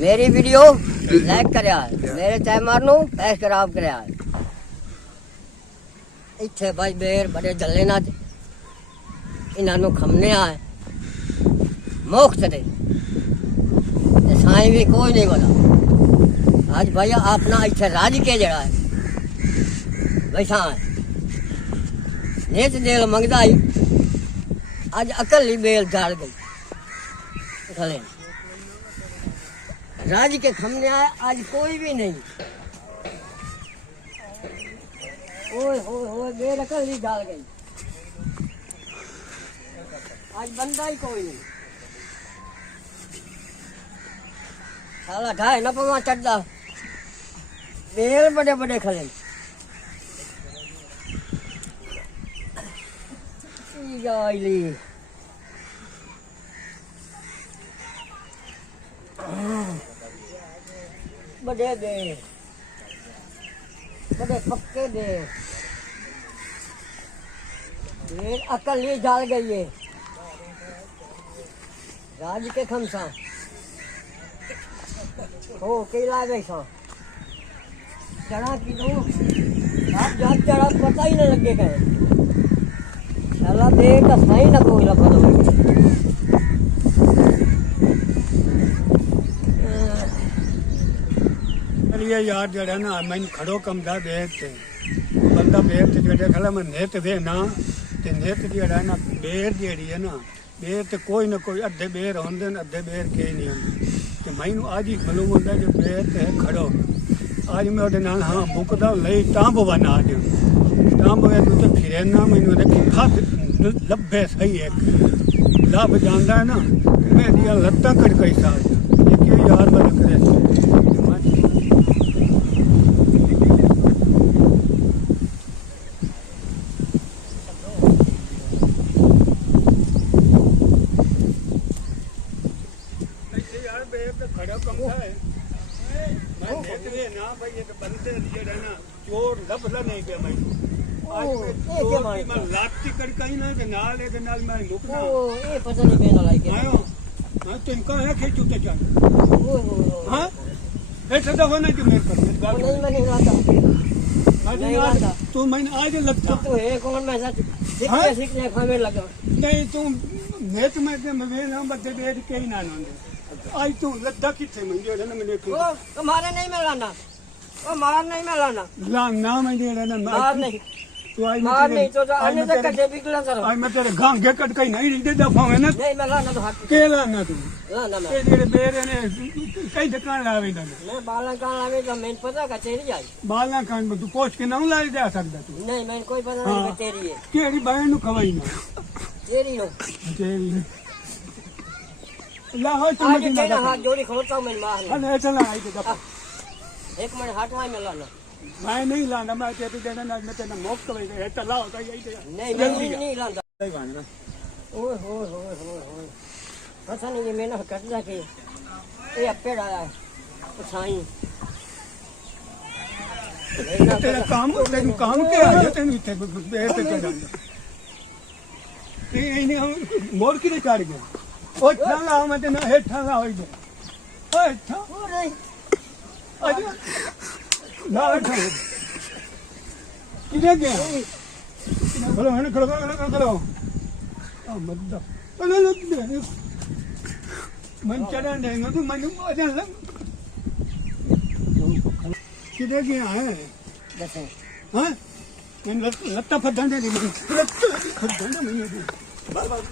मेरी video like करिया, मेरे चैनल नू सब्सक्राइब करिया। इत्थे भाई बेर बड़े जल्ले ना इन्हां नू खमने आए मुफ्त दे साईं भी कोई नहीं बोला। आज भैया अपना इत्थे राज के जड़ा है बैठा है नेच देल मंगदा ही आज अकल ही बेल झाड़ गई खले राज के खमने आए आज कोई भी नहीं। ओए होए होए बेरकल ही डाल गई आज बंदा ही कोई नहीं। साला ढाई न पवा चढ़दा बेल बड़े बड़े खले जाइली बड़े दे बड़े पक्के दे ये अकल ही जाल गई है राज के खमसा हो के लागे सा चढ़ा की दो आप जब चढ़ा पता ही न लगे कहे साला देख का सही ना कोई लगा दो ये यार जड़ा ना मैं खड़ो कम दा बेत ते बंदा बेत जड़े खला मैं नेत दे ना ते नेत जड़ा ना बेर जेड़ी है ना बेर ते कोई ना कोई अद्धे बेर होंदे न अद्धे बेर के नहीं होंदे ते मैनू आज ही मालूम होंदा जो बेर ते खड़ो आज मैं ओदे नाल हां बुकदा लई टांब बना दे टांब वे तो फिरे ना मैनू रखी खाद लब्बे सही एक लब जांदा है ना मेरी लत्तां कड़कई सा ये के यार मैं करे खड़ा कम है मैं देख ले ना भाई ये बंदे जेड़ा ना चोर लभला नहीं पे मैं आज मैं लाठी कड़काई ना के नाल मैं लुकना ओ ए पता नहीं बेना लाई के आयो हां तुम का है के चुते जान ओ हां ऐसा दफा नहीं कि मेरे पर नहीं मैं नहीं आता नहीं आता तू मैंने आज लगता तो है कौन मैं सच सीखने खाने लगा नहीं तू नेत में के मैं ना बदे बैठ के ही ना नंदे आज तू लद्दा किथे मैं जेड़ा ना मैं देखो ओ तुम्हारे नहीं मैं लाना ओ मार नहीं मैं लाना ला ना मैं जेड़ा ना मार नहीं तू आज मार नहीं तो आने तक कटे बिगला करो आज मैं तेरे गांगे कट कई नहीं दे दफा है ना नहीं मैं लाना तो हाथ के लाना तू लाना मैं ये जेड़े बेरे ने कई दुकान लावे दा मैं बाला कान लावे तो मैं पता का तेरी आई बाला कान में तू पोछ के ना ला जा सकदा तू नहीं मैं कोई पता नहीं कि तेरी है केड़ी बहन नु खवाई ना तेरी हो तेरी ला हो आज तेरा हाथ जोड़ी खड़ोता हूं मैं मार अरे चला आई तो दफा एक मिनट हटवाई में लाना मैं नहीं लाना मैं तेरे देना ना मैं तेरा मुफ्त में है चला होता यही दे नहीं मैं नहीं लाना सही बात है ओए होए होए होए होए पता नहीं ये मैंने करदा के ये अप्पे डाला है साईं तेरा काम क्या है तेन इतने बेर पे चढ़ा ये नहीं मोर की नहीं चढ़ गया ओ ठला मैं तेना हेठा ला होई दे ओए ठा ओ रे आजा ना ठा किधर गया खलो है ना खलो आ मद्दा अरे मन चढ़ा देंगे तो मन आजा लग किधर गया है देखो हां मैं लत्ता फदन दे फदन नहीं है बार बार